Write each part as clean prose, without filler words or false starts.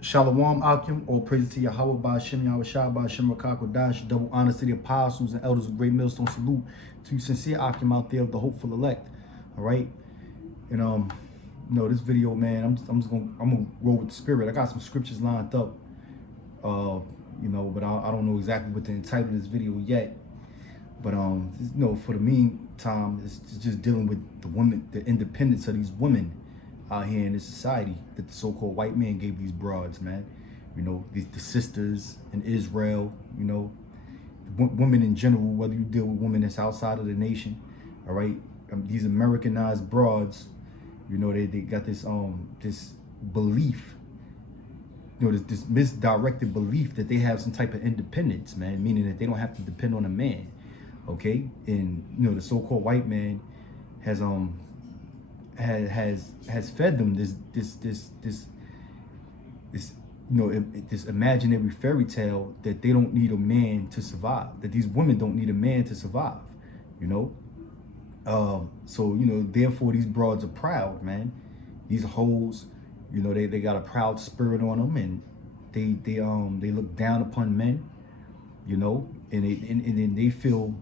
Shalom Akim, all praises to Yahweh by Hashem, Yahweh Shah by Hashem, Rakakwadash, double honors to the apostles and elders of Great Millstone. Salute to you sincere Akim out there of the hopeful elect. All right. And this video, man, I'm gonna roll with the spirit. I got some scriptures lined up. But I don't know exactly what the title of this video yet. But for the meantime, it's just dealing with the women, the independence of these women out here in this society that the so-called white man gave these broads, man. The sisters in Israel, women in general, whether you deal with women that's outside of the nation, all right? These Americanized broads, they got this this belief, this misdirected belief that they have some type of independence, man, meaning that they don't have to depend on a man, okay? And the so-called white man has fed them this imaginary fairy tale that they don't need a man to survive, that these women don't need a man to survive, therefore these broads are proud, man. These hoes, they got a proud spirit on them, and they look down upon men, and they feel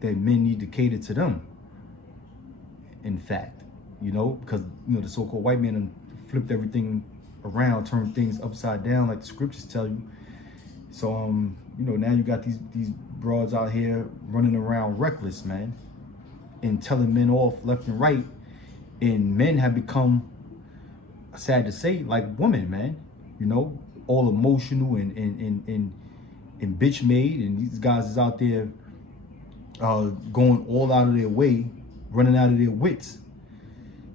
that men need to cater to them, in fact. Because the so-called white man flipped everything around, turned things upside down, like the scriptures tell you. So now you got these broads out here running around reckless, man, and telling men off left and right. And men have become, sad to say, like women, man. All emotional and bitch made, and these guys is out there going all out of their way, running out of their wits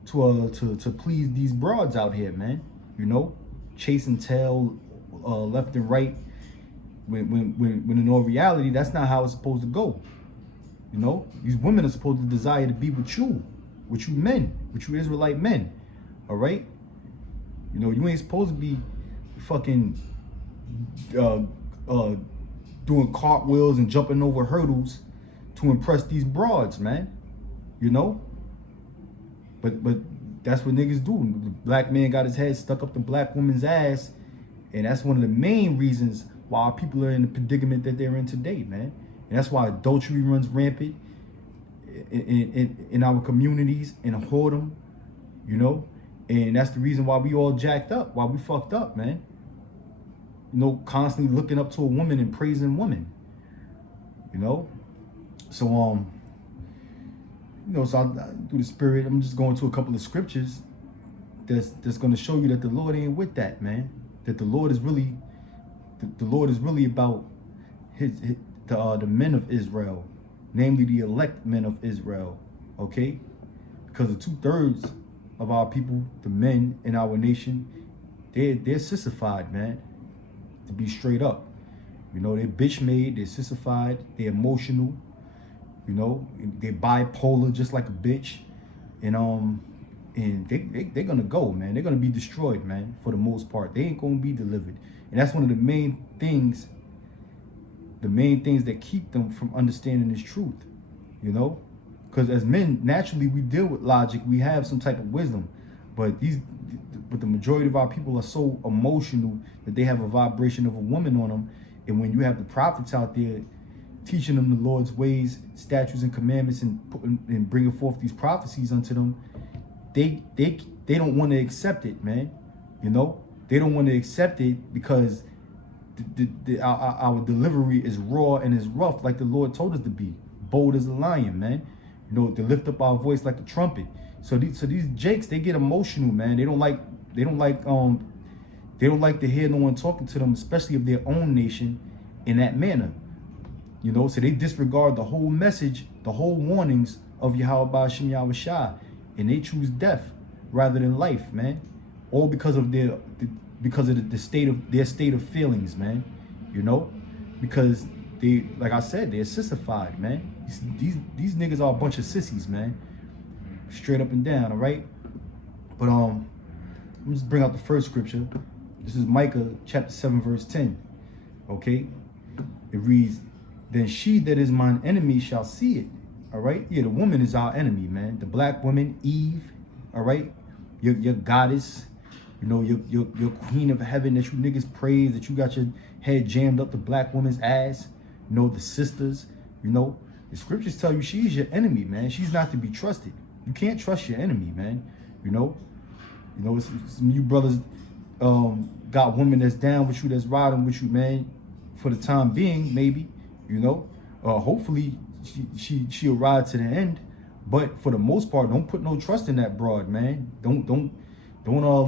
to please these broads out here, man. Chasing tail left and right, when in all reality that's not how it's supposed to go. These women are supposed to desire to be with you men, with you Israelite men. All right, you ain't supposed to be fucking doing cartwheels and jumping over hurdles to impress these broads, man. But that's what niggas do. The black man got his head stuck up the black woman's ass, and that's one of the main reasons why people are in the predicament that they're in today, man. And that's why adultery runs rampant in our communities, and whoredom, and that's the reason why we all jacked up, why we fucked up, man. Constantly looking up to a woman and praising women, so so through the spirit, I'm just going to a couple of scriptures that's going to show you that the Lord ain't with that, man. That the Lord is really about the men of Israel, namely the elect men of Israel, okay? Because the 2/3 of our people, the men in our nation, they're sissified, man. To be straight up, they're bitch made, they're sissified, they're emotional. They're bipolar just like a bitch, and they're gonna go, man. They're gonna be destroyed, man. For the most part, they ain't gonna be delivered, and that's one of the main things that keep them from understanding this truth, because as men, naturally we deal with logic, we have some type of wisdom, but the majority of our people are so emotional that they have a vibration of a woman on them, and when you have the prophets out there teaching them the Lord's ways, statutes, and commandments, and bringing forth these prophecies unto them, they don't want to accept it, man. They don't want to accept it because our delivery is raw and is rough, like the Lord told us to be, bold as a lion, man. To lift up our voice like a trumpet. So these jakes, they get emotional, man. They don't like to hear no one talking to them, especially of their own nation, in that manner. So they disregard the whole message, the whole warnings of Yahweh Ba'ashem Yahweh Shah, and they choose death rather than life, man. All because of their state of feelings, man. Because they, like I said, they're sissified, man. These niggas are a bunch of sissies, man. Straight up and down, all right? But let me just bring out the first scripture. This is Micah chapter 7, verse 10. Okay? It reads, "Then she that is mine enemy shall see it." All right? Yeah, the woman is our enemy, man. The black woman, Eve, all right? Your goddess, You know, your queen of heaven that you niggas praise, that you got your head jammed up the black woman's ass. You know, the sisters. You know, the scriptures tell you she's your enemy, man. She's not to be trusted. You can't trust your enemy, man. You know, some of you brothers got women that's down with you, that's riding with you, man. For the time being, maybe. You know, hopefully she'll ride to the end. But for the most part, don't put no trust in that broad, man. Don't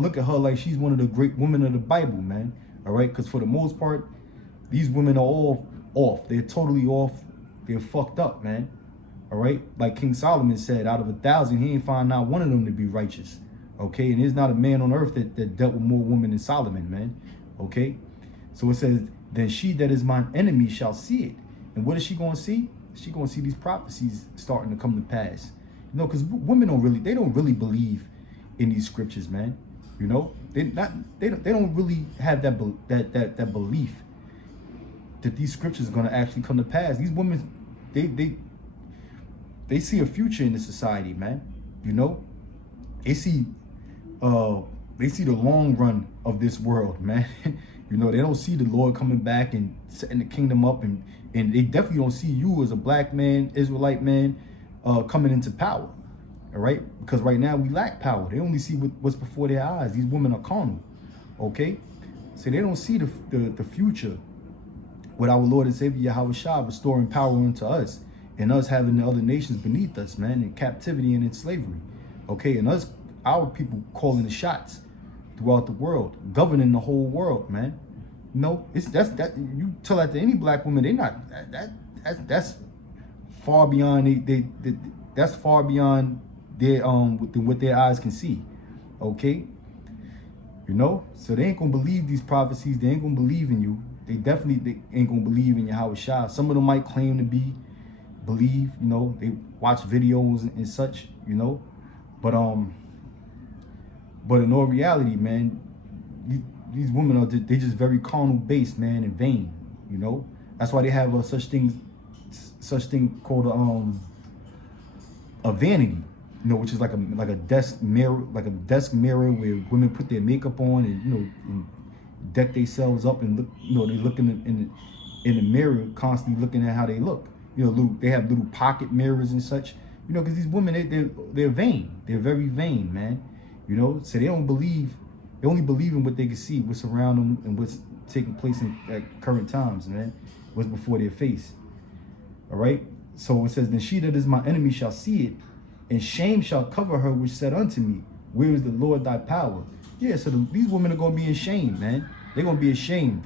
look at her like she's one of the great women of the Bible, man. All right, because for the most part, these women are all off. They're totally off. They're fucked up, man. All right, like King Solomon said, out of 1,000, he ain't find not one of them to be righteous. Okay, and there's not a man on earth that dealt with more women than Solomon, man. Okay, so it says, then she that is mine enemy shall see it. And what is she going to see? She going to see these prophecies starting to come to pass. You know, because women don't really believe in these scriptures, man. You know, they don't really have that belief that these scriptures are going to actually come to pass. These women, they see a future in the society, man. You know, they see the long run of this world, man. You know, they don't see the Lord coming back and setting the kingdom up, and they definitely don't see you as a black man, Israelite man, coming into power. All right, because right now we lack power. They only see what's before their eyes. These women are carnal. Okay, so they don't see the future with our Lord and Savior Yahweh Shah restoring power unto us, and us having the other nations beneath us, man, in captivity and in slavery. Okay, and us, our people calling the shots throughout the world, governing the whole world, man. You know, you tell that to any black woman, they're not that's far beyond that's far beyond their what their eyes can see. Okay, you know, so they ain't gonna believe these prophecies. They ain't gonna believe in you. They ain't gonna believe in Yahweh Shah. Some of them might claim to believe, you know, they watch videos and such, you know, but in all reality, man, these women they just very carnal based, man, and vain, you know. That's why they have such thing called a vanity, you know, which is like a desk mirror, where women put their makeup on and, you know, and deck themselves up and look, you know, they look in the mirror, constantly looking at how they look. You know, they have little pocket mirrors and such, you know, because these women, they're vain. They're very vain, man. You know, so they only believe in what they can see, what's around them and what's taking place at current times, man. What's before their face. All right. So it says, then she that is my enemy shall see it, and shame shall cover her which said unto me, where is the Lord thy power? Yeah, so these women are gonna be ashamed, man. They're gonna be ashamed.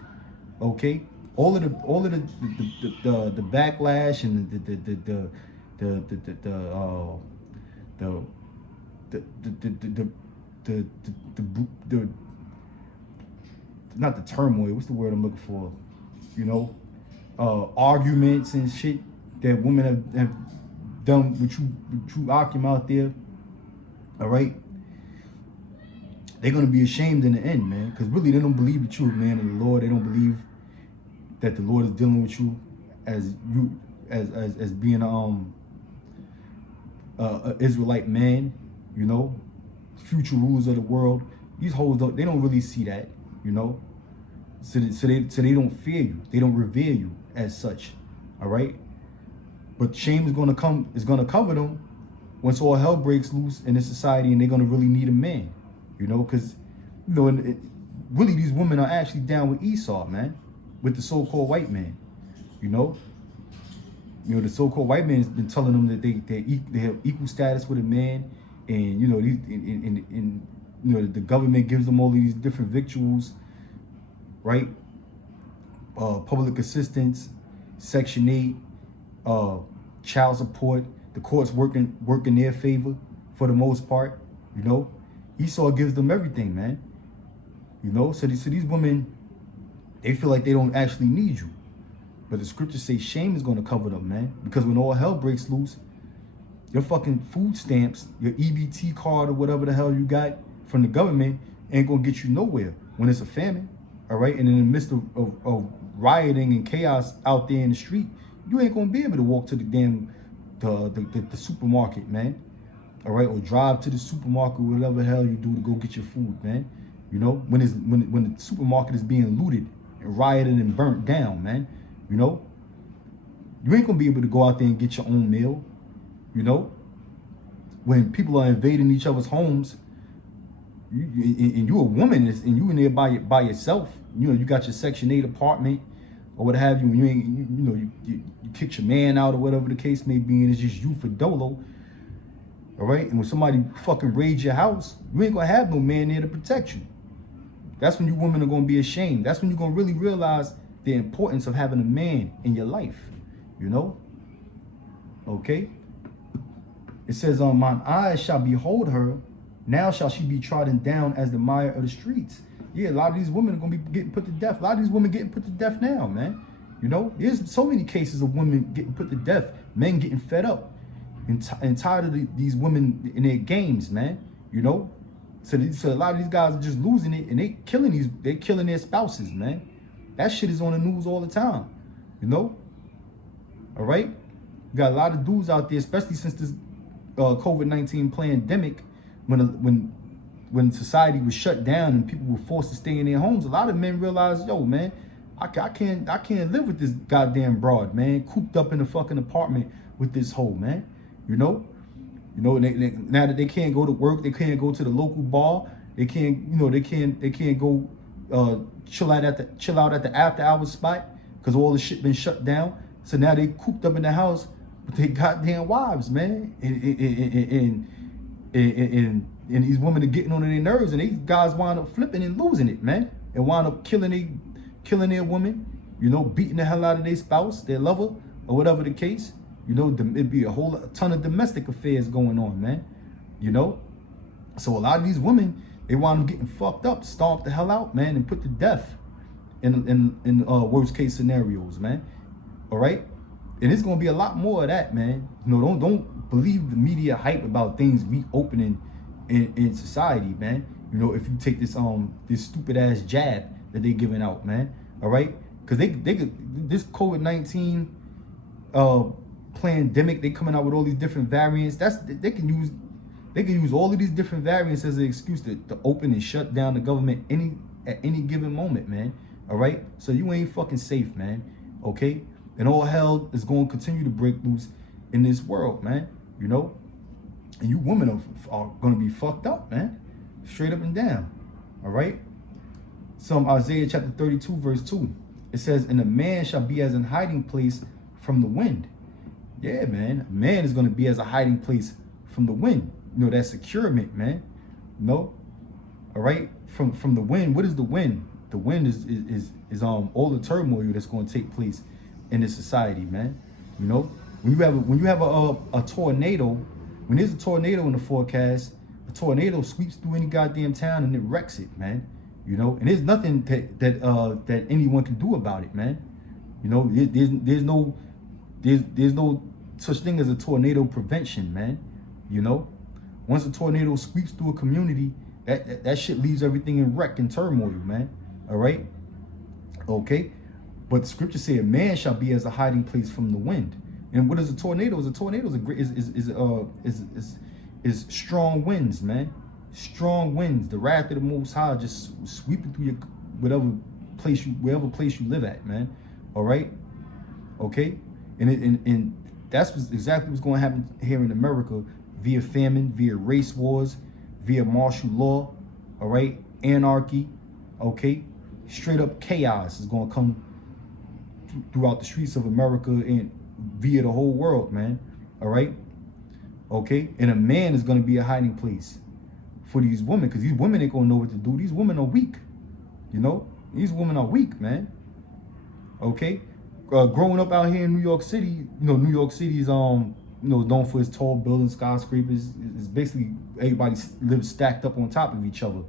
Okay. All of the backlash and the not the turmoil, what's the word I'm looking for? You know, arguments and shit that women have done with you Akim out there. All right, they're gonna be ashamed in the end, man, because really they don't believe that you're a man of the Lord. They don't believe that the Lord is dealing with you as being a Israelite man, you know, future rulers of the world. These hoes don't really see that, you know. So they don't fear you. They don't revere you as such. All right. But shame is gonna cover them once all hell breaks loose in this society, and they're gonna really need a man, you know, because you know, really these women are actually down with Esau, man, with the so-called white man, you know. You know, the so-called white man has been telling them that they have equal status with a man, and you know, you know, the government gives them all these different victuals, right? Public assistance, Section 8, child support. The courts work in their favor for the most part, you know. Esau gives them everything, man. You know, so these women, they feel like they don't actually need you. But the scriptures say shame is going to cover them, man. Because when all hell breaks loose, your fucking food stamps, your EBT card or whatever the hell you got from the government ain't going to get you nowhere when it's a famine, all right? And in the midst of rioting and chaos out there in the street, you ain't going to be able to walk to the damn the supermarket, man, all right? Or drive to the supermarket, whatever the hell you do to go get your food, man. You know, when the supermarket is being looted and rioted and burnt down, man. You know, you ain't gonna be able to go out there and get your own meal. You know, when people are invading each other's homes, and you a woman and you in there by yourself. You know, you got your Section 8 apartment or what have you, and you ain't, you know, you kicked your man out or whatever the case may be, and it's just you for dolo. All right, and when somebody fucking raids your house, you ain't gonna have no man there to protect you. That's when you women are gonna be ashamed. That's when you're gonna really realize the importance of having a man in your life. You know? Okay? It says, mine eyes shall behold her, now shall she be trodden down as the mire of the streets. Yeah, a lot of these women are gonna be getting put to death. A lot of these women getting put to death now, man. You know, there's so many cases of women getting put to death, men getting fed up and tired of these women in their games, man. You know, so a lot of these guys are just losing it, and they killing their spouses, man. That shit is on the news all the time. You know, all right. You got a lot of dudes out there, especially since this COVID-19 pandemic, when society was shut down and people were forced to stay in their homes. A lot of men realized, yo, man, I can't live with this goddamn broad, man, cooped up in a fucking apartment with this hoe, man. You know, now that they can't go to work, they can't go to the local bar, they can't go chill out at the after hours spot because all the shit been shut down. So now they cooped up in the house with their goddamn wives, man, and these women are getting on their nerves, and these guys wind up flipping and losing it, man, and wind up killing their woman, you know, beating the hell out of their spouse, their lover, or whatever the case. You know, it'd be a ton of domestic affairs going on, man. You know, so a lot of these women, they wind up getting fucked up, stomped the hell out, man, and put to death in worst case scenarios, man. All right, and it's gonna be a lot more of that, man. You know, don't believe the media hype about things reopening in society, man. You know, if you take this stupid ass jab that they giving out, man. All right, because they could, this COVID-19 pandemic, they coming out with all these different variants. They can use all of these different variants as an excuse to open and shut down the government at any given moment, man. All right, so you ain't fucking safe, man. Okay, and all hell is going to continue to break loose in this world, man. You know, and you women are going to be fucked up, man, straight up and down. All right. Some Isaiah chapter 32 verse 2. It says, and a man shall be as an hiding place from the wind. Yeah, man. A man is going to be as a hiding place from the wind. You know, that securement, man. You know? All right. From the wind. What is the wind? The wind is all the turmoil that's going to take place in this society, man. You know, when you have a tornado, when there's a tornado in the forecast, a tornado sweeps through any goddamn town and it wrecks it, man. You know, and there's nothing that anyone can do about it, man. You know, there's no such thing as a tornado prevention, man. You know, once a tornado sweeps through a community, that shit leaves everything in wreck and turmoil, man. All right, okay. But the scripture said, "A man shall be as a hiding place from the wind." And what is a tornado? A tornado is strong winds, man. Strong winds, the wrath of the Most High just sweeping through your wherever place you live at, man. All right, okay, and that's exactly what's going to happen here in America via famine, via race wars, via martial law. All right, anarchy. Okay, straight up chaos is going to come throughout the streets of America and via the whole world, man. All right, okay, and a man is going to be a hiding place for these women, because these women ain't gonna know what to do. These women are weak, you know. These women are weak, man. Okay, growing up out here in New York City, you know, New York City is known for its tall buildings, skyscrapers. It's basically everybody lives stacked up on top of each other,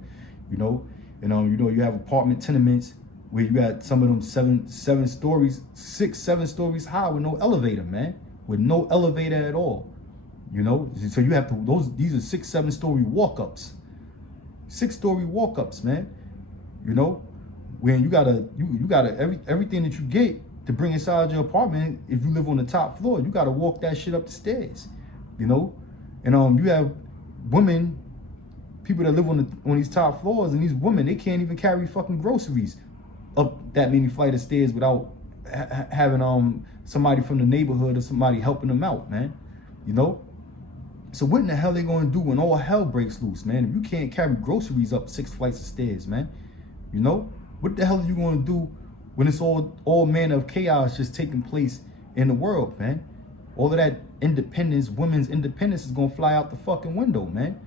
you know. And you know, you have apartment tenements where you got some of them 7 stories, 6, 7 stories high with no elevator, man, with no elevator at all. You know, so you have to, these are 6, 7 story walk-ups. 6-story walk-ups, man. You know, when you gotta everything that you get to bring inside your apartment, if you live on the top floor, you gotta walk that shit up the stairs. You know, and you have women people that live on these top floors, and these women, they can't even carry fucking groceries up that many flight of stairs without having somebody from the neighborhood or somebody helping them out, man. You know? So what in the hell they gonna do when all hell breaks loose, man? If you can't carry groceries up 6 flights of stairs, man, you know? What the hell are you gonna do when it's all manner of chaos just taking place in the world, man? All of that independence, women's independence is gonna fly out the fucking window, man.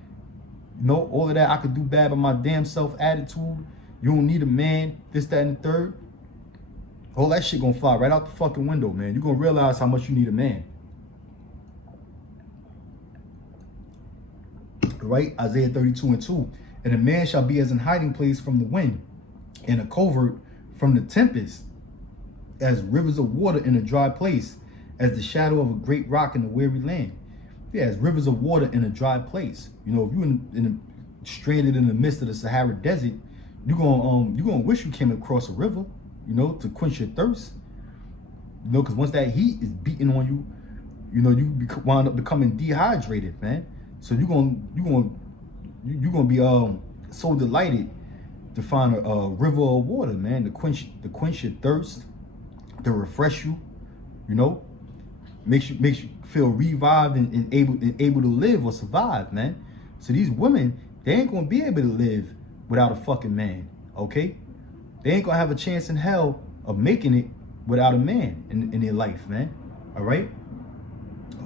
You know, all of that I could do bad by my damn self attitude. You don't need a man, this, that, and the third. All that shit gonna fly right out the fucking window, man. You're gonna realize how much you need a man. Right? Isaiah 32:2. And a man shall be as an hiding place from the wind, and a covert from the tempest, as rivers of water in a dry place, as the shadow of a great rock in a weary land. Yeah, as rivers of water in a dry place. You know, if you're stranded in the midst of the Sahara Desert, you're gonna wish you came across a river, you know, to quench your thirst. You know, because once that heat is beating on you, you know, you wind up becoming dehydrated, man. So you're gonna be so delighted to find a river of water, man, to quench your thirst, to refresh you, you know, makes you feel revived and able to live or survive, man. So these women, they ain't gonna be able to live without a fucking man, okay? They ain't gonna have a chance in hell of making it without a man in their life, man. All right?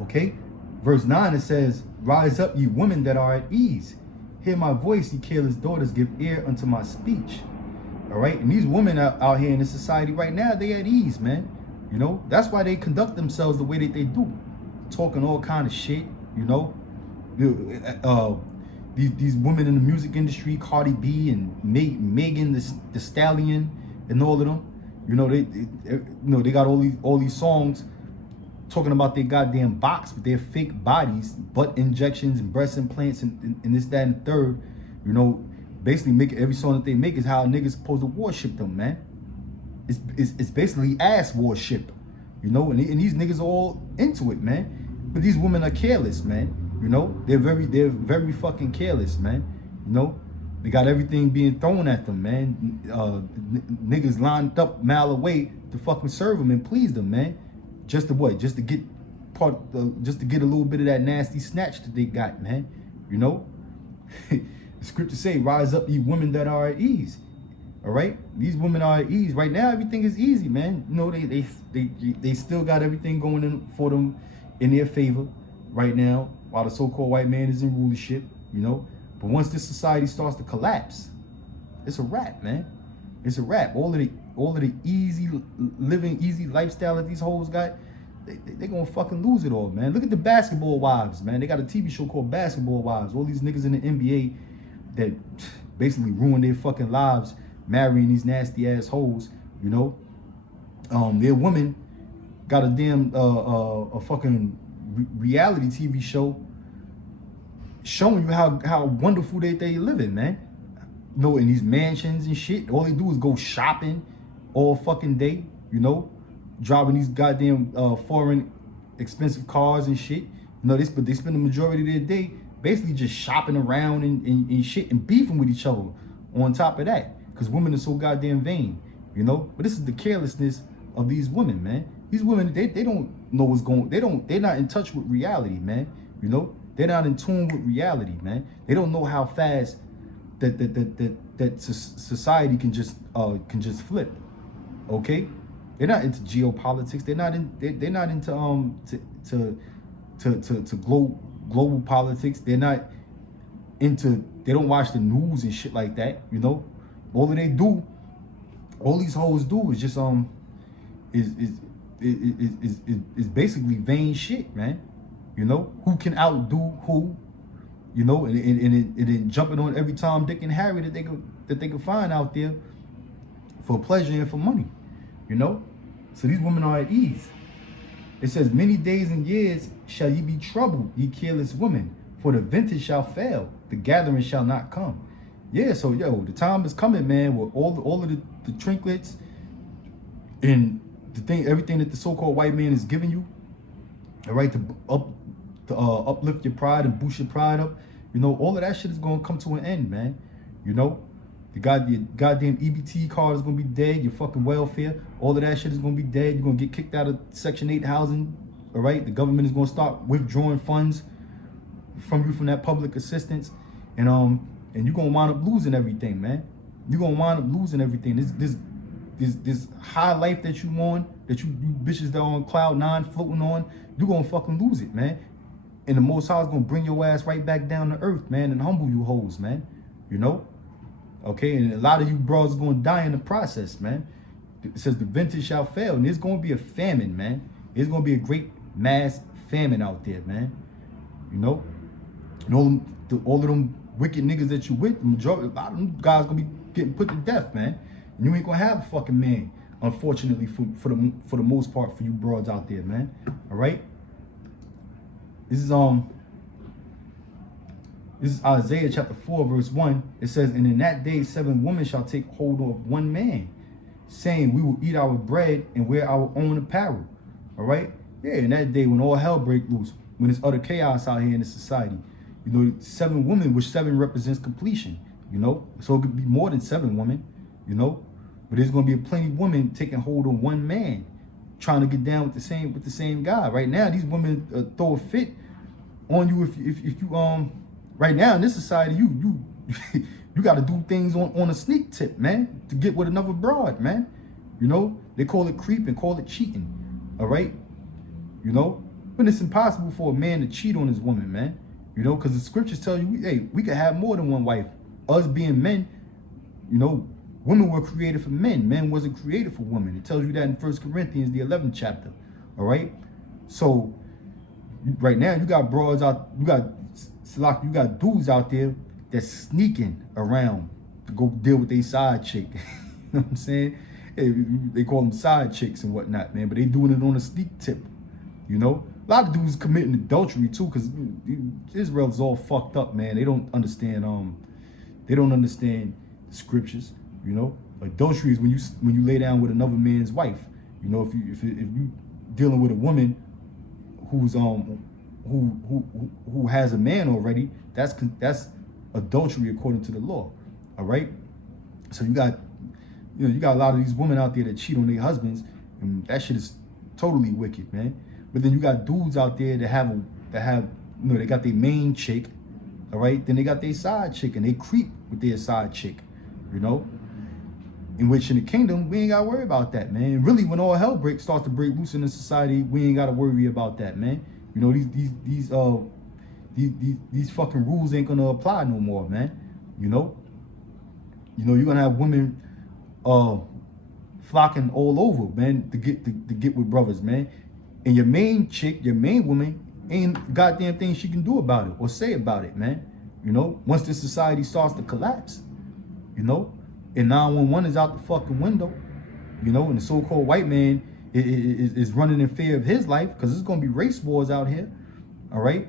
Okay? Verse 9, it says, rise up, ye women that are at ease. Hear my voice, ye careless daughters, give ear unto my speech. All right? And these women out here in the society right now, they at ease, man. You know? That's why they conduct themselves the way that they do. Talking all kind of shit, you know? These women in the music industry, Cardi B and Megan the Stallion and all of them, you know, they got all these songs talking about their goddamn box with their fake bodies, butt injections and breast implants and this, that, and the third. You know, basically make every song that they make is how niggas supposed to worship them, man. It's basically ass worship, you know, and these niggas are all into it, man. But these women are careless, man. You know, they're very fucking careless, man. You know, they got everything being thrown at them, man. Niggas lined up a mile away to fucking serve them and please them, man. Just to what? Just to get just to get a little bit of that nasty snatch that they got, man. You know, the scripture say, "Rise up, ye women that are at ease." All right, these women are at ease right now. Everything is easy, man. You know, they still got everything going in for them in their favor right now, while the so-called white man is in rulership. You know, but once this society starts to collapse, it's a wrap, man. It's a wrap. All of the easy living, easy lifestyle that these hoes got, they gonna fucking lose it all, man. Look at the Basketball Wives, man. They got a TV show called Basketball Wives. All these niggas in the NBA that basically ruin their fucking lives marrying these nasty ass hoes, you know. Their women got a damn a fucking reality TV show showing you how wonderful they living, man. You know, in these mansions and shit. All they do is go shopping all fucking day, you know, driving these goddamn foreign expensive cars and shit. You know, they spend the majority of their day basically just shopping around and shit and beefing with each other on top of that. Because women are so goddamn vain, you know. But this is the carelessness of these women, man. These women, they don't know what's going, they're not in touch with reality, man. You know, they're not in tune with reality, man. They don't know how fast that society can just flip. Okay, they're not into geopolitics. They're not into global politics. They're not into. They don't watch the news and shit like that. You know, all these hoes do is just is basically vain shit, man. You know, who can outdo who? You know, and then jumping on every Tom, Dick, and Harry that they could find out there for pleasure and for money. You know, so these women are at ease. It says, many days and years shall ye be troubled, ye careless women, for the vintage shall fail, the gathering shall not come. Yeah, so yo, the time is coming, man, with all of the trinkets and everything that the so-called white man is giving you, all right, to uplift your pride and boost your pride up. You know, all of that shit is gonna come to an end, man. You know, the goddamn EBT card is gonna be dead. Your fucking welfare, all of that shit is gonna be dead. You're gonna get kicked out of Section 8 housing. All right, the government is gonna start withdrawing funds from you from that public assistance, and you're gonna wind up losing everything, man. You're gonna wind up losing everything. This high life that you on, that you bitches that are on cloud nine floating on, you're gonna fucking lose it, man. And the Most High is gonna bring your ass right back down to earth, man, and humble you hoes, man. You know? Okay, and a lot of you bros are gonna die in the process, man. It says the vintage shall fail, and there's gonna be a famine, man. There's gonna be a great mass famine out there, man. You know? And all of them wicked niggas that you with, a lot of them guys gonna be getting put to death, man. And you ain't gonna have a fucking man, unfortunately, for the most part, for you broads out there, man. All right. This is Isaiah chapter 4, verse 1. It says, "And in that day 7 women shall take hold of one man, saying, we will eat our bread and wear our own apparel." All right. Yeah, in that day when all hell break loose, when there's utter chaos out here in the society, you know, 7 women, which 7 represents completion, you know, so it could be more than 7 women, you know, but there's gonna be plenty of women taking hold of one man, trying to get down with the same guy. Right now, these women throw a fit on you if you right now in this society, you you got to do things on a sneak tip, man, to get with another broad, man. You know, they call it creeping, call it cheating. All right, you know, but it's impossible for a man to cheat on his woman, man. You know, because the scriptures tell you, hey, we could have more than one wife. Us being men, you know, women were created for men. Men wasn't created for women. It tells you that in 1 Corinthians, the 11th chapter. All right, so right now you got broads out, you got dudes out there that's sneaking around to go deal with their side chick. You know what I'm saying? Hey, they call them side chicks and whatnot, man, but they doing it on a sneak tip. You know, a lot of dudes committing adultery too, because Israel is all fucked up, man. They don't understand the scriptures. You know, adultery is when you lay down with another man's wife. You know, if you dealing with a woman who's who has a man already, that's adultery according to the law. All right, so you got a lot of these women out there that cheat on their husbands, and that shit is totally wicked, man. But then you got dudes out there that have they got their main chick, all right, then they got their side chick, and they creep with their side chick, you know. In which in the kingdom, we ain't gotta worry about that, man. Really, when all hell starts to break loose in the society, we ain't gotta worry about that, man. You know, these fucking rules ain't gonna apply no more, man. You know, you're gonna have women flocking all over, man, to get with brothers, man. And your main chick, your main woman, ain't a goddamn thing she can do about it or say about it, man. You know, once this society starts to collapse, you know, and 911 is out the fucking window, you know, and the so-called white man is running in fear of his life, because there's gonna be race wars out here. All right,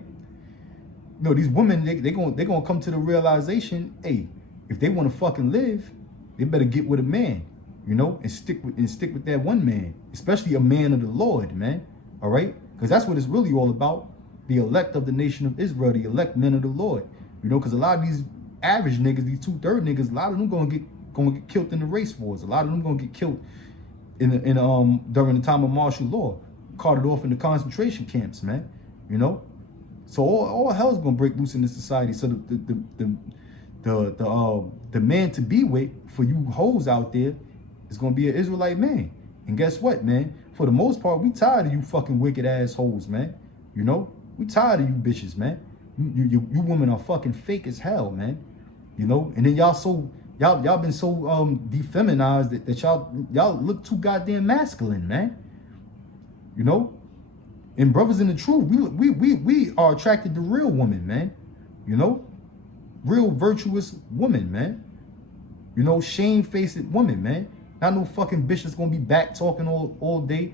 you know, these women, they're gonna come to the realization, hey, if they want to fucking live, they better get with a man, you know, and stick with that one man, especially a man of the Lord, man. All right, because that's what it's really all about. The elect of the nation of Israel, the elect men of the Lord, you know, because a lot of these average niggas, these 2/3 niggas, a lot of them gonna get killed in the race wars. A lot of them gonna get killed during the time of martial law, carted off in the concentration camps, man. You know, so all hell's gonna break loose in this society. So the man to be with for you hoes out there is gonna be an Israelite man. And guess what, man? For the most part, we tired of you fucking wicked assholes, man. You know, we tired of you bitches, man. You women are fucking fake as hell, man. You know, and then y'all been so defeminized that y'all look too goddamn masculine, man. You know, and brothers in the truth, we are attracted to real women, man. You know, real virtuous women, man. You know, shame-faced women, man. Not no fucking bitch that's gonna be back talking all day,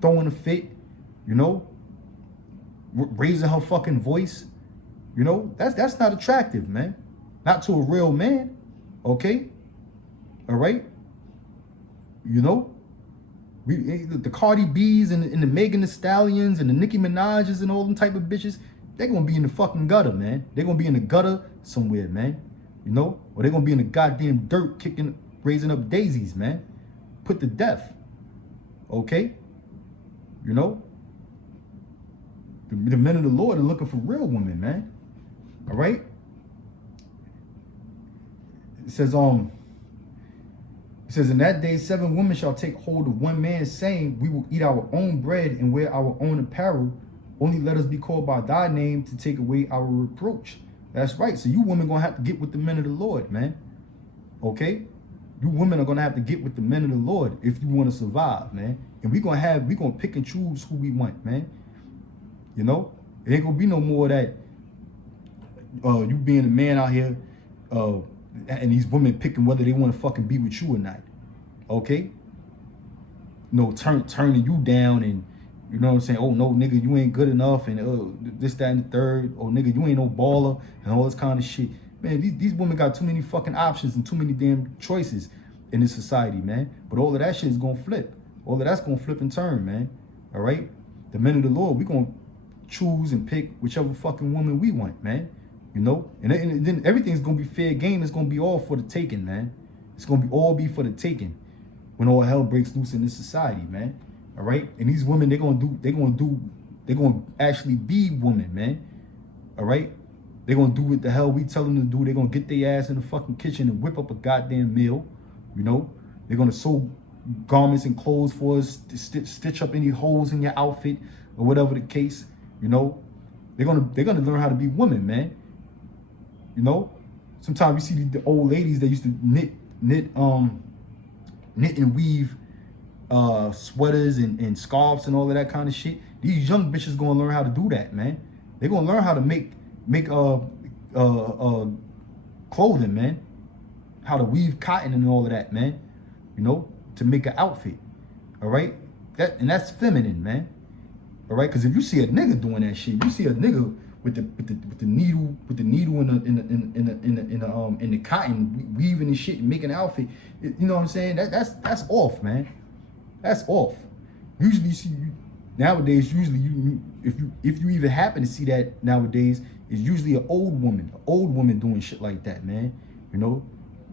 throwing a fit, you know, raising her fucking voice. You know, that's not attractive, man. Not to a real man, okay? All right? You know, the Cardi B's and the Megan Thee Stallions and the Nicki Minaj's and all them type of bitches, they're gonna be in the fucking gutter, man. They're gonna be in the gutter somewhere, man. You know? Or they're gonna be in the goddamn dirt kicking, raising up daisies, man. Put to death. Okay? You know? The men of the Lord are looking for real women, man. All right? It says, in that day, 7 women shall take hold of one man, saying, we will eat our own bread and wear our own apparel. Only let us be called by thy name to take away our reproach. That's right. So you women gonna have to get with the men of the Lord, man. Okay? You women are gonna have to get with the men of the Lord if you want to survive, man. And we gonna pick and choose who we want, man. You know? It ain't gonna be no more of that you being a man out here and these women picking whether they want to fucking be with you or not. Okay? No, turning you down and, you know what I'm saying? Oh, no, nigga, you ain't good enough and this, that, and the third. Oh, nigga, you ain't no baller and all this kind of shit. Man, these women got too many fucking options and too many damn choices in this society, man. But all of that shit is going to flip. All of that's going to flip and turn, man. All right? The men of the Lord, we going to choose and pick whichever fucking woman we want, man. You know? And then everything's going to be fair game. It's going to be all for the taking, man. It's going to be all for the taking when all hell breaks loose in this society, man. All right? And these women, they're going to actually be women, man. All right? They're going to do what the hell we tell them to do. They're going to get their ass in the fucking kitchen and whip up a goddamn meal. You know? They're going to sew garments and clothes for us, stitch up any holes in your outfit or whatever the case. You know? They're gonna learn how to be women, man. You know? Sometimes you see the old ladies that used to knit and weave sweaters and scarves and all of that kind of shit. These young bitches gonna learn how to do that, man. They're gonna learn how to make clothing, man. How to weave cotton and all of that, man. You know, to make an outfit. All right? That's feminine, man. All right? Because if you see a nigga doing that shit, you see a nigga with the needle in the cotton, weaving and shit and making an outfit. You know what I'm saying? That's off, man. That's off. Usually you see nowadays. Usually if you even happen to see that nowadays, it's usually an old woman doing shit like that, man. You know,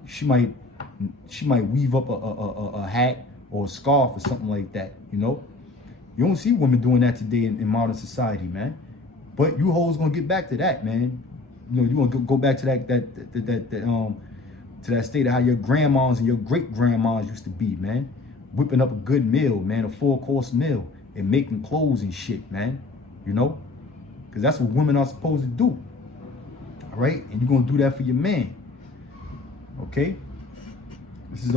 she might weave up a hat or a scarf or something like that. You know, you don't see women doing that today in modern society, man. But you hoes gonna get back to that, man. You know, you gonna go back to that state of how your grandmas and your great grandmas used to be, man. Whipping up a good meal, man, a 4-course meal, and making clothes and shit, man. You know, because that's what women are supposed to do. All right, and you're gonna do that for your man. Okay, this is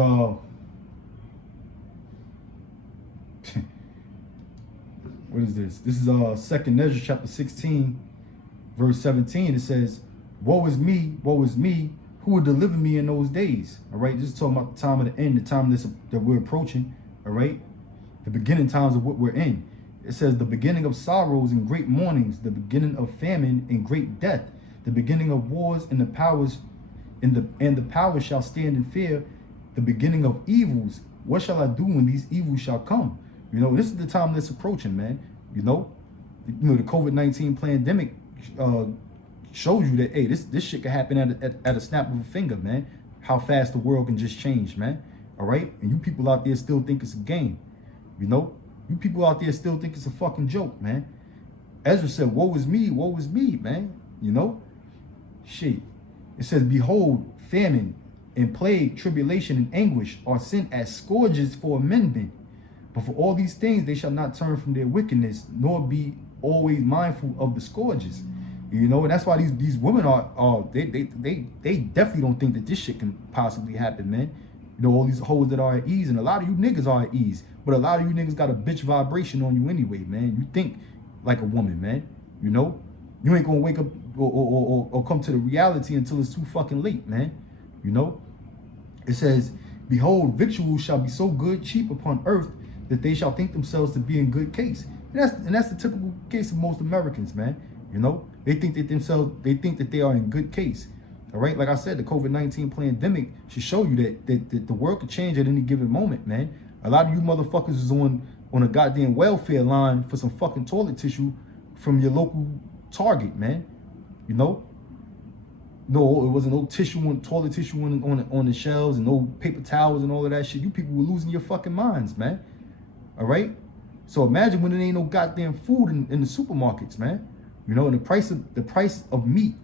what is this? This is 2nd Ezra chapter 16, verse 17. It says, woe is me, who will deliver me in those days? All right, this is talking about the time of the end, the time that we're approaching. All right, the beginning times of what we're in. It says the beginning of sorrows and great mournings, the beginning of famine and great death, the beginning of wars and the powers shall stand in fear, the beginning of evils. What shall I do when these evils shall come? You know, this is the time that's approaching, man. You know, the COVID-19 pandemic shows you that, hey, this shit can happen at a snap of a finger, man. How fast the world can just change, man. All right? And you people out there still think it's a game. You know? You people out there still think it's a fucking joke, man. Ezra said, woe is me, man. You know? Shit. It says, behold, famine and plague, tribulation and anguish are sent as scourges for amendment. But for all these things, they shall not turn from their wickedness, nor be always mindful of the scourges. You know, and that's why these women they definitely don't think that this shit can possibly happen, man. You know, all these hoes that are at ease, and a lot of you niggas are at ease, but a lot of you niggas got a bitch vibration on you anyway, man. You think like a woman, man. You know, you ain't gonna wake up or come to the reality until it's too fucking late, man. You know, it says, behold, victuals shall be so good, cheap upon earth, that they shall think themselves to be in good case. And that's the typical case of most Americans, man. You know, they think that they are in good case. All right, like I said, the COVID-19 pandemic should show you that the world could change at any given moment, man. A lot of you motherfuckers is on a goddamn welfare line for some fucking toilet tissue from your local Target, man. You know? No, it wasn't no tissue on toilet tissue on the shelves and no paper towels and all of that shit. You people were losing your fucking minds, man. All right? So imagine when there ain't no goddamn food in the supermarkets, man. You know, and the price of meat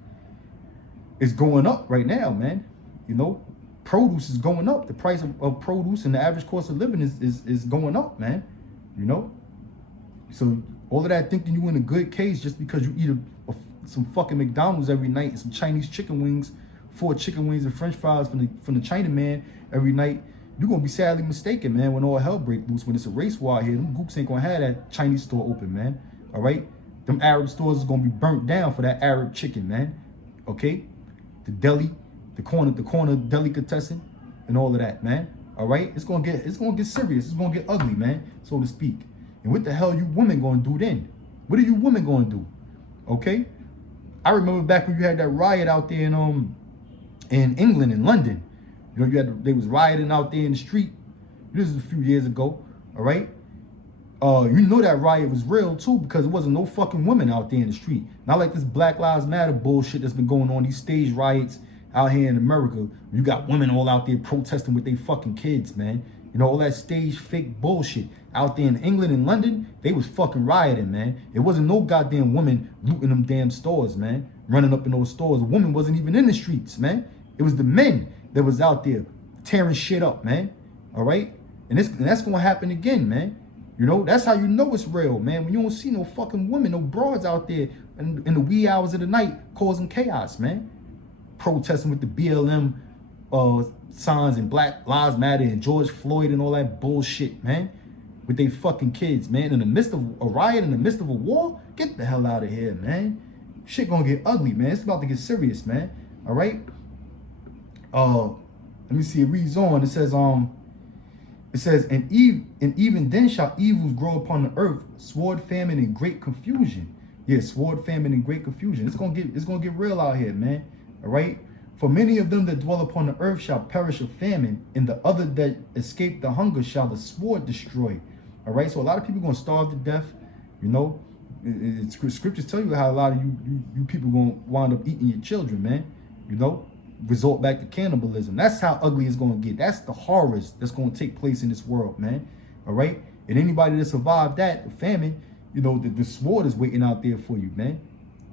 is going up right now, man. You know, produce is going up. The price of produce and the average cost of living is going up, man. You know? So all of that thinking you in a good case just because you eat some fucking McDonald's every night and some Chinese chicken wings, 4 chicken wings and French fries from the Chinaman every night, you're gonna be sadly mistaken, man, when all hell break loose, when it's a race war out here. Them gooks ain't gonna have that Chinese store open, man. All right? Them Arab stores is gonna be burnt down for that Arab chicken, man. Okay? The deli, the corner delicatessen, and all of that, man. All right? It's gonna get serious. It's gonna get ugly, man, so to speak. And what the hell you women gonna do then? What are you women gonna do? Okay? I remember back when you had that riot out there in England, in London. You know, they was rioting out there in the street. This is a few years ago, all right? You know that riot was real too because there wasn't no fucking women out there in the street. Not like this Black Lives Matter bullshit that's been going on, these stage riots out here in America. You got women all out there protesting with their fucking kids, man. You know, all that stage fake bullshit. Out there in England and London, they was fucking rioting, man. It wasn't no goddamn woman looting them damn stores, man. Running up in those stores. A woman wasn't even in the streets, man. It was the men that was out there tearing shit up, man. All right? And that's gonna happen again, man. You know, that's how you know it's real, man. When you don't see no fucking women, no broads out there in the wee hours of the night causing chaos, man. Protesting with the BLM signs and Black Lives Matter and George Floyd and all that bullshit, man. With they fucking kids, man. In the midst of a riot, in the midst of a war, get the hell out of here, man. Shit gonna get ugly, man. It's about to get serious, man. All right? Let me see, it reads on. It says, and even then shall evils grow upon the earth, sword, famine, and great confusion. Yeah, sword, famine, and great confusion. It's gonna get real out here, man. All right? For many of them that dwell upon the earth shall perish of famine, and the other that escape the hunger shall the sword destroy. All right, so a lot of people gonna starve to death. You know, scriptures tell you how a lot of you people gonna wind up eating your children, man. You know, resort back to cannibalism. That's how ugly it's gonna get. That's the horrors that's gonna take place in this world, man. All right, and anybody that survived that, the famine, you know, the sword is waiting out there for you, man.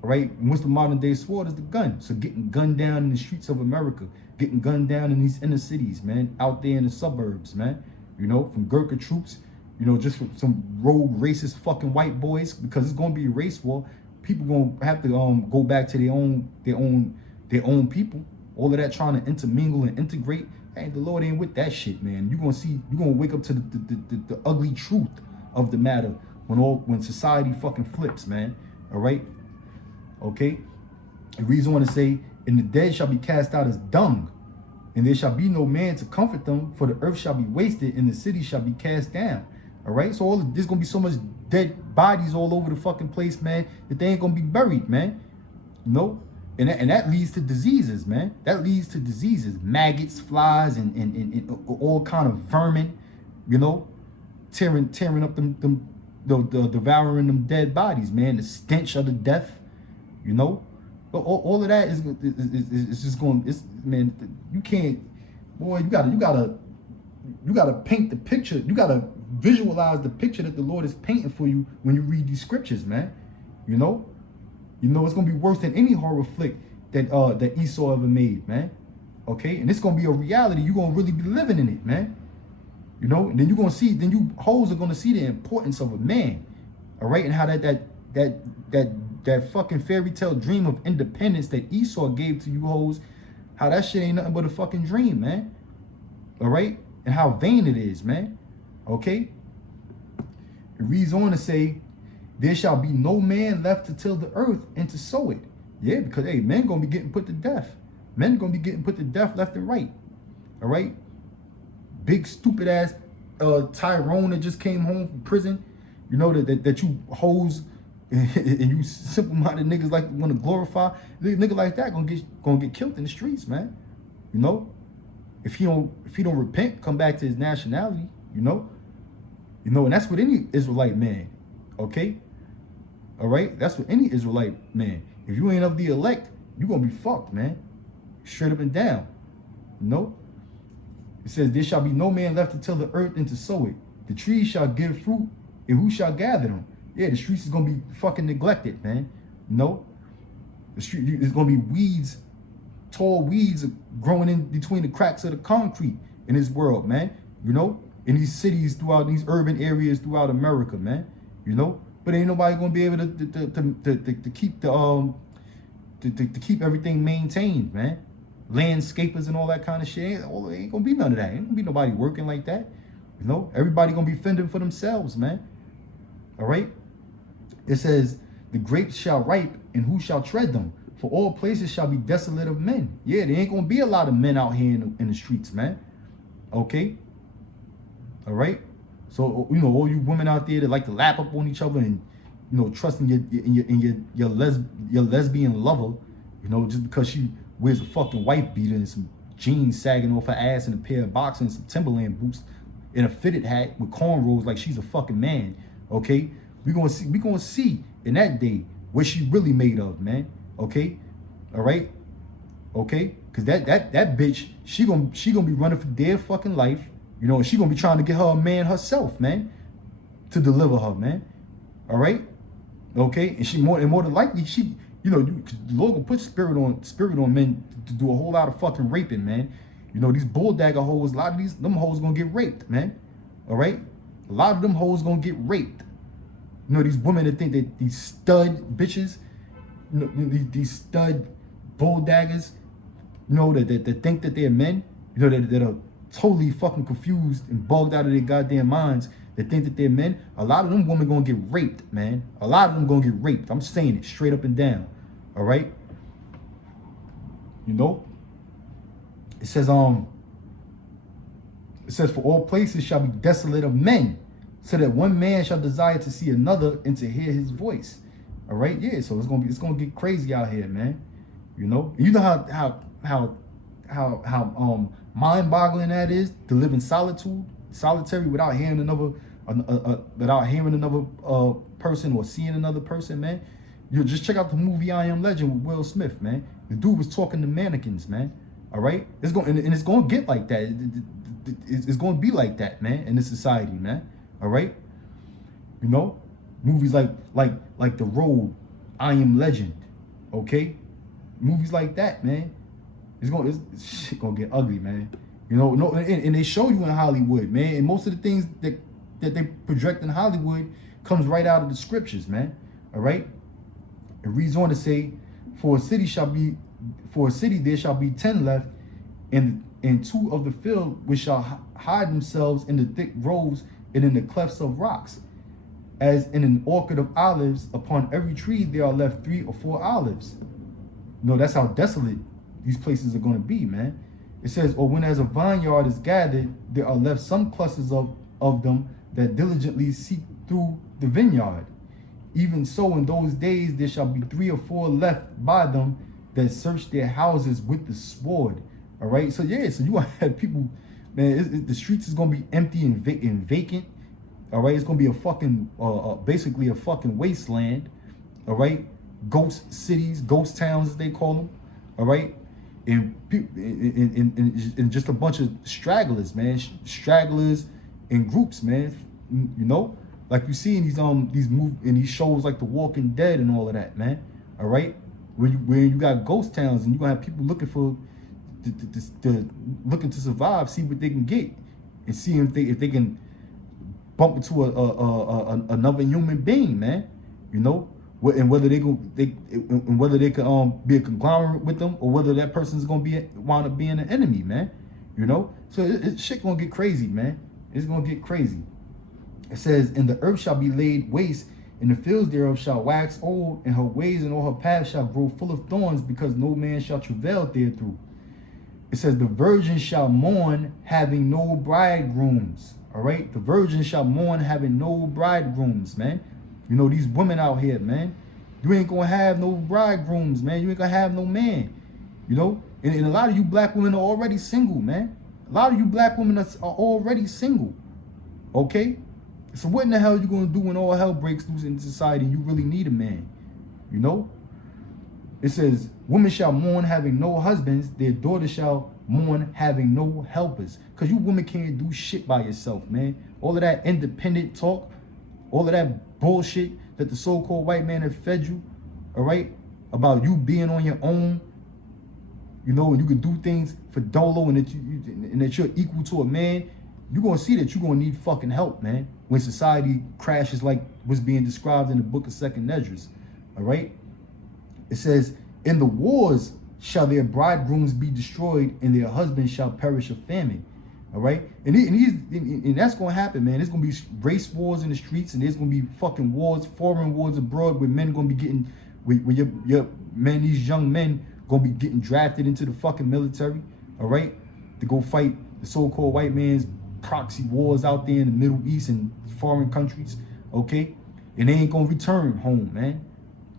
All right, and what's the modern day sword is the gun. So getting gunned down in the streets of America, getting gunned down in these inner cities, man, out there in the suburbs, man. You know, from Gurkha troops, you know, just from some rogue racist fucking white boys, because it's gonna be a race war. People gonna have to go back to their own people. All of that trying to intermingle and integrate. Hey, the Lord ain't with that shit, man. You're gonna wake up to the ugly truth of the matter when society fucking flips, man. All right. Okay, it reads on to say, and the dead shall be cast out as dung, and there shall be no man to comfort them, for the earth shall be wasted, and the city shall be cast down. All right, so there's gonna be so much dead bodies all over the fucking place, man, that they ain't gonna be buried, man. You know, and that leads to diseases, man. That leads to diseases, maggots, flies, and all kind of vermin. You know, tearing up devouring them dead bodies, man. The stench of the death. You know, but all of that is just going. It's, man, you can't, boy. You gotta paint the picture. You gotta visualize the picture that the Lord is painting for you when you read these scriptures, man. You know it's gonna be worse than any horror flick that Esau ever made, man. Okay, and it's gonna be a reality. You're gonna really be living in it, man. You know, and then you're gonna see. Then you hoes are gonna see the importance of a man. All right, and how that fucking fairy tale dream of independence that Esau gave to you hoes, how that shit ain't nothing but a fucking dream, man. All right? And how vain it is, man. Okay? It reads on to say, there shall be no man left to till the earth and to sow it. Yeah, because, hey, men gonna be getting put to death. Men gonna be getting put to death left and right. All right? Big stupid ass Tyrone that just came home from prison. You know, that you hoes and you simple-minded niggas like want to glorify, nigga like that gonna get killed in the streets, man. You know, if he don't repent, come back to his nationality. You know, and that's what any Israelite man. Okay, All right, that's what any Israelite man. If you ain't of the elect, you gonna be fucked, man. Straight up and down. You know. It says, there shall be no man left to till the earth and to sow it. The trees shall give fruit, and who shall gather them? Yeah, the streets is gonna be fucking neglected, man. No, the street is gonna be weeds, tall weeds growing in between the cracks of the concrete in this world, man. You know, in these cities throughout these urban areas throughout America, man. You know, but ain't nobody gonna be able to keep the to keep everything maintained, man. Landscapers and all that kind of shit. Ain't gonna be none of that. Ain't gonna be nobody working like that. You know, everybody gonna be fending for themselves, man. All right. It says, the grapes shall ripe, and who shall tread them? For all places shall be desolate of men. Yeah, there ain't gonna be a lot of men out here in the streets, man. Okay. All right. So, you know, all you women out there that like to lap up on each other and, you know, trusting your lesbian lover, you know, just because she wears a fucking wife beater and some jeans sagging off her ass and a pair of boxers and some Timberland boots and a fitted hat with cornrows like she's a fucking man. Okay, we gonna see in that day what she really made of, man. Okay, all right, okay, because that bitch, she gonna be running for dear fucking life, you know, and she gonna be trying to get her a man herself, man, to deliver her, man. All right, okay, and she more than likely she. You know, the Lord will put spirit on men to do a whole lot of fucking raping, man. You know, these bulldagger hoes, a lot of them hoes gonna get raped, man. All right? A lot of them hoes gonna get raped. You know, these women that think that these stud bitches, you know, these stud bulldaggers, you know, that think that they're men, you know, that are totally fucking confused and bugged out of their goddamn minds, that think that they're men. A lot of them women gonna get raped, man. A lot of them gonna get raped. I'm saying it straight up and down. All right. You know. It says for all places shall be desolate of men, so that one man shall desire to see another and to hear his voice. All right. Yeah. So it's gonna get crazy out here, man. You know. You know how mind-boggling that is to live in solitary without hearing another person or seeing another person, man. You just check out the movie I Am Legend with Will Smith, man. The dude was talking to mannequins, man. All right, it's going to get like that. It's going to be like that, man, in this society, man. All right, you know, movies like The Road, I Am Legend, okay, movies like that, man. It's shit gonna get ugly, man. You know, no, and they show you in Hollywood, man. And most of the things that they project in Hollywood comes right out of the scriptures, man. All right. It reads on to say, for a city there shall be 10 left, and 2 of the field which shall hide themselves in the thick groves and in the clefts of rocks. As in an orchard of olives, upon every tree there are left 3 or 4 olives. No, that's how desolate these places are going to be, man. It says, or when as a vineyard is gathered, there are left some clusters of them that diligently seek through the vineyard. Even so, in those days, there shall be 3 or 4 left by them that search their houses with the sword. All right. So, yeah, so you gonna have people, man, the streets is going to be empty and vacant. All right. It's going to be a fucking, basically a fucking wasteland. All right. Ghost cities, ghost towns, as they call them. All right. And just a bunch of stragglers, man. Stragglers in groups, man. You know, like you see in these shows like The Walking Dead and all of that, man. All right, where you got ghost towns and you gonna have people looking to survive, see what they can get, and see if they can bump into another human being, man. You know. And whether they can be a conglomerate with them, or whether that person's gonna wind up being an enemy, man. You know, so shit gonna get crazy, man. It's gonna get crazy. It says, and the earth shall be laid waste, and the fields thereof shall wax old, and her ways and all her paths shall grow full of thorns, because no man shall travail therethrough. It says, the virgin shall mourn, having no bridegrooms. All right, the virgin shall mourn, having no bridegrooms, man. You know, these women out here, man, you ain't gonna have no bridegrooms, man. You ain't gonna have no man, you know. And a lot of you black women are already single, man. A lot of you black women are already single, okay? So what in the hell you gonna do when all hell breaks loose in society and you really need a man? You know? It says, women shall mourn having no husbands, their daughters shall mourn having no helpers. Because you women can't do shit by yourself, man. All of that independent talk, all of that bullshit that the so-called white man have fed you, all right? About you being on your own, you know, and you can do things for dolo and that you're equal to a man. You're going to see that you're going to need fucking help, man, when society crashes like what's being described in the book of 2nd Esdras, all right? It says, in the wars shall their bridegrooms be destroyed and their husbands shall perish of famine, all right? And that's going to happen, man. There's going to be race wars in the streets, and there's going to be fucking wars, foreign wars abroad, where men going to be getting, where your men, these young men going to be getting drafted into the fucking military, all right, to go fight the so-called white man's proxy wars out there in the Middle East and foreign countries, okay? And they ain't gonna return home, man.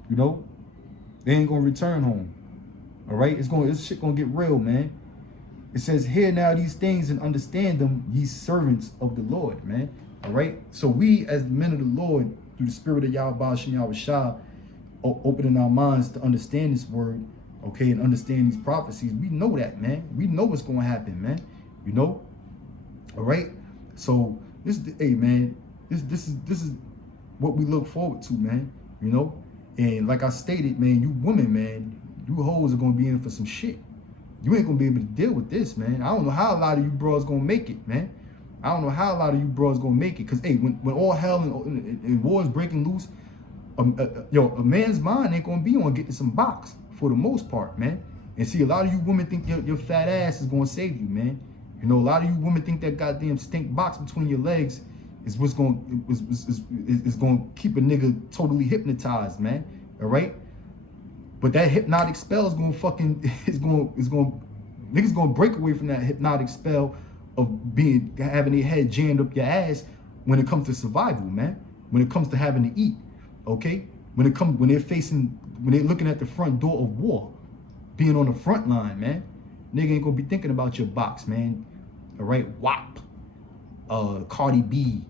You know, they ain't gonna return home. All right, this shit gonna get real, man. It says, hear now these things and understand them, ye servants of the Lord, man. All right, so we as the men of the Lord, through the spirit of Yahweh Shem Yahweh Shah, opening our minds to understand this word, okay, and understand these prophecies. We know that, man. We know what's gonna happen, man. You know. All right, so hey man, this is what we look forward to, man. You know, and like I stated, man, you women, man, you hoes are gonna be in for some shit. You ain't gonna be able to deal with this, man. I don't know how a lot of you bros gonna make it, man. I don't know how a lot of you bros gonna make it, cause hey, when all hell and wars breaking loose, a man's mind ain't gonna be on getting some box for the most part, man. And see, a lot of you women think your fat ass is gonna save you, man. You know, a lot of you women think that goddamn stink box between your legs is what's going is going to keep a nigga totally hypnotized, man. All right, but that hypnotic spell is going to fucking niggas going to break away from that hypnotic spell of having their head jammed up your ass when it comes to survival, man. When it comes to having to eat, okay. When they're looking at the front door of war, being on the front line, man. Nigga ain't gonna be thinking about your box, man. All right, WAP, Cardi B,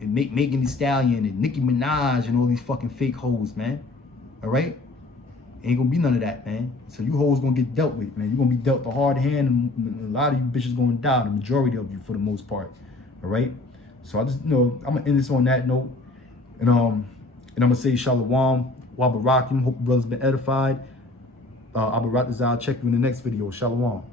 and Megan Thee Stallion, and Nicki Minaj, and all these fucking fake hoes, man. All right, ain't gonna be none of that, man. So you hoes gonna get dealt with, man. You're gonna be dealt the hard hand, and a lot of you bitches gonna die. The majority of you, for the most part. All right. So I just, you know, I'm gonna end this on that note, and I'm gonna say Shalom, Wabarakim. Hope the brothers been edified. I'll check you in the next video. Shalom.